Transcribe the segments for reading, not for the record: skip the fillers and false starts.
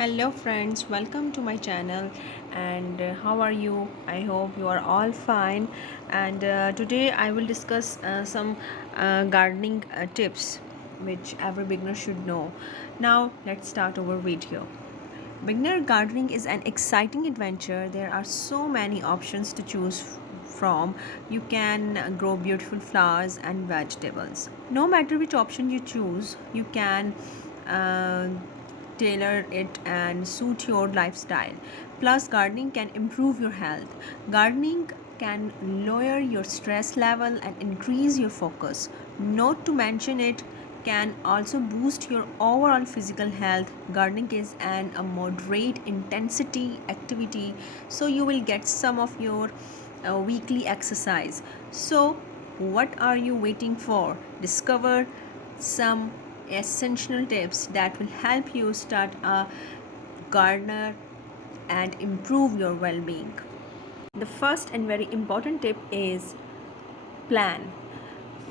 Hello friends, welcome to my channel. And how are you? I hope you are all fine. And today I will discuss some gardening tips which every beginner should know. Now let's start our video. Beginner gardening is an exciting adventure. There are so many options to choose from. You can grow beautiful flowers and vegetables. No matter which option you choose, you can uh, tailor it and suit your lifestyle. Plus, gardening can improve your health. Gardening can lower your stress level and increase your focus. Not to mention, it can also boost your overall physical health. Gardening is a moderate intensity activity, so you will get some of your weekly exercise. So, what are you waiting for? Discover some essential tips that will help you start a gardener and improve your well-being. The first and very important tip is plan.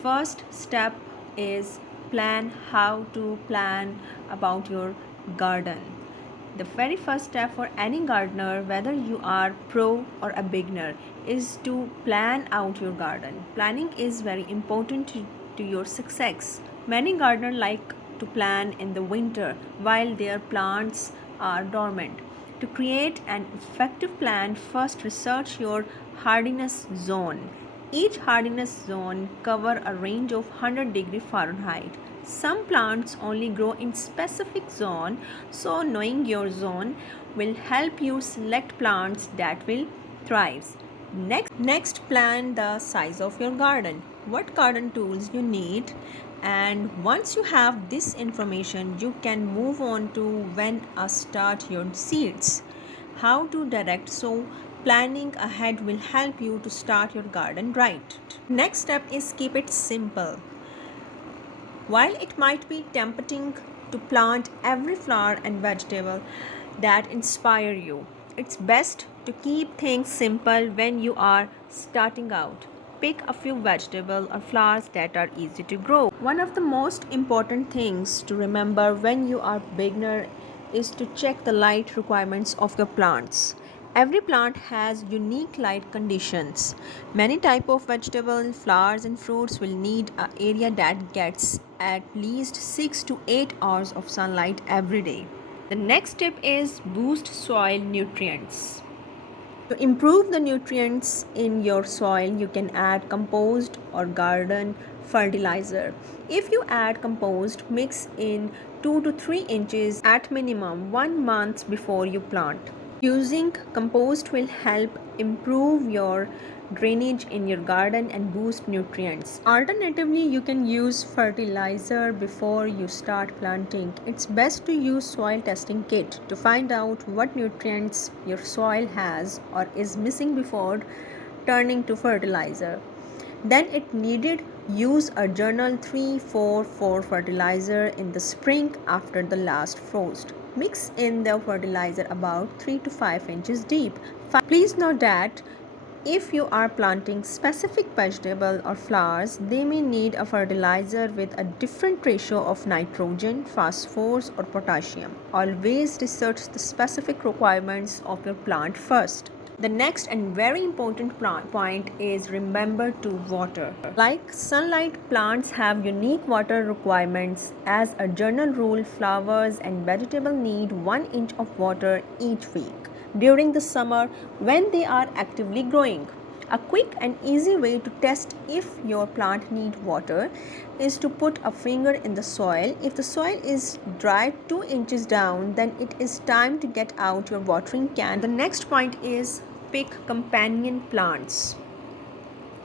First step is plan how to plan about your garden. The very first step for any gardener, whether you are pro or a beginner, is to plan out your garden. Planning is very important to your success. Many gardeners like to plan in the winter while their plants are dormant. To create an effective plan, first research your hardiness zone. Each hardiness zone cover a range of 100 °F. Some plants only grow in specific zone, so knowing your zone will help you select plants that will thrive. Next, plan the size of your garden. What garden tools you need, and once you have this information, you can move on to when start your seeds. How to direct, so planning ahead will help you to start your garden right. Next step is keep it simple. While it might be tempting to plant every flower and vegetable that inspire you, it's best to keep things simple when you are starting out. Pick a few vegetables or flowers that are easy to grow. One of the most important things to remember when you are beginner is to check the light requirements of your plants. Every plant has unique light conditions. Many type of vegetables, flowers and fruits will need an area that gets at least 6 to 8 hours of sunlight every day. The next tip is boost soil nutrients. To improve the nutrients in your soil, you can add compost or garden fertilizer. If you add compost, mix in 2 to 3 inches at minimum 1 month before you plant. Using compost will help improve your drainage in your garden and boost nutrients. Alternatively, you can use fertilizer before you start planting. It's best to use soil testing kit to find out what nutrients your soil has or is missing before turning to fertilizer. Then it needed use a journal 3-4-4 fertilizer in the spring after the last frost. Mix in the fertilizer about 3 to 5 inches deep. Please note that if you are planting specific vegetable or flowers, they may need a fertilizer with a different ratio of nitrogen, phosphorus or potassium. Always research the specific requirements of your plant first. The next and very important point is remember to water. Like sunlight, plants have unique water requirements. As a general rule, flowers and vegetables need 1 inch of water each week during the summer when they are actively growing. A quick and easy way to test if your plant needs water is to put a finger in the soil. If the soil is dry 2 inches down, then it is time to get out your watering can. The next point is pick companion plants.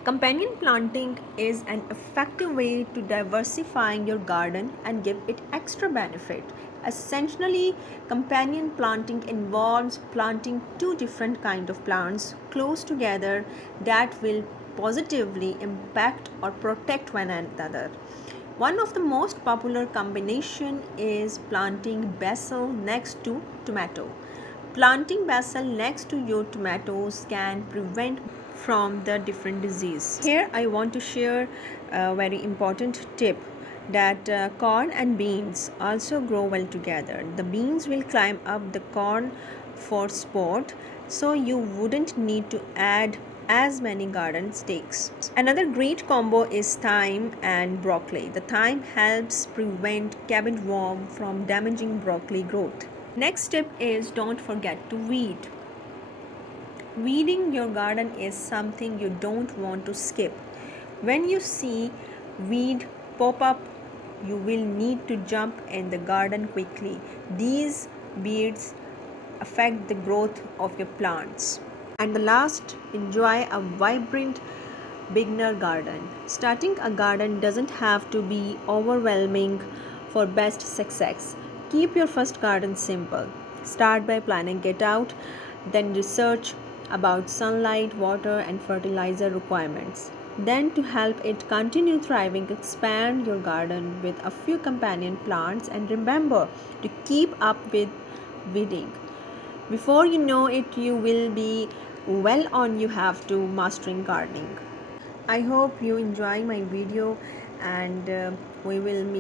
Companion planting is an effective way to diversifying your garden and give it extra benefit. Essentially, companion planting involves planting two different kinds of plants close together that will positively impact or protect one another. One of the most popular combination is planting basil next to tomato. Planting basil next to your tomatoes can prevent from the different disease. Here I want to share a very important tip. that corn and beans also grow well together. The beans will climb up the corn for support, so you wouldn't need to add as many garden stakes. Another great combo is thyme and broccoli. The thyme helps prevent cabbage worm from damaging broccoli growth. Next tip is don't forget to weed. Weeding your garden is something you don't want to skip. When you see weed pop up, you will need to jump in the garden quickly. These weeds affect the growth of your plants. And the last, enjoy a vibrant beginner garden. Starting a garden doesn't have to be overwhelming for best success. Keep your first garden simple. Start by planning it out, then research about sunlight, water, and fertilizer requirements. Then, to help it continue thriving, expand your garden with a few companion plants and remember to keep up with weeding. Before you know it, you will be well on you have to mastering gardening. I hope you enjoy my video, and we will meet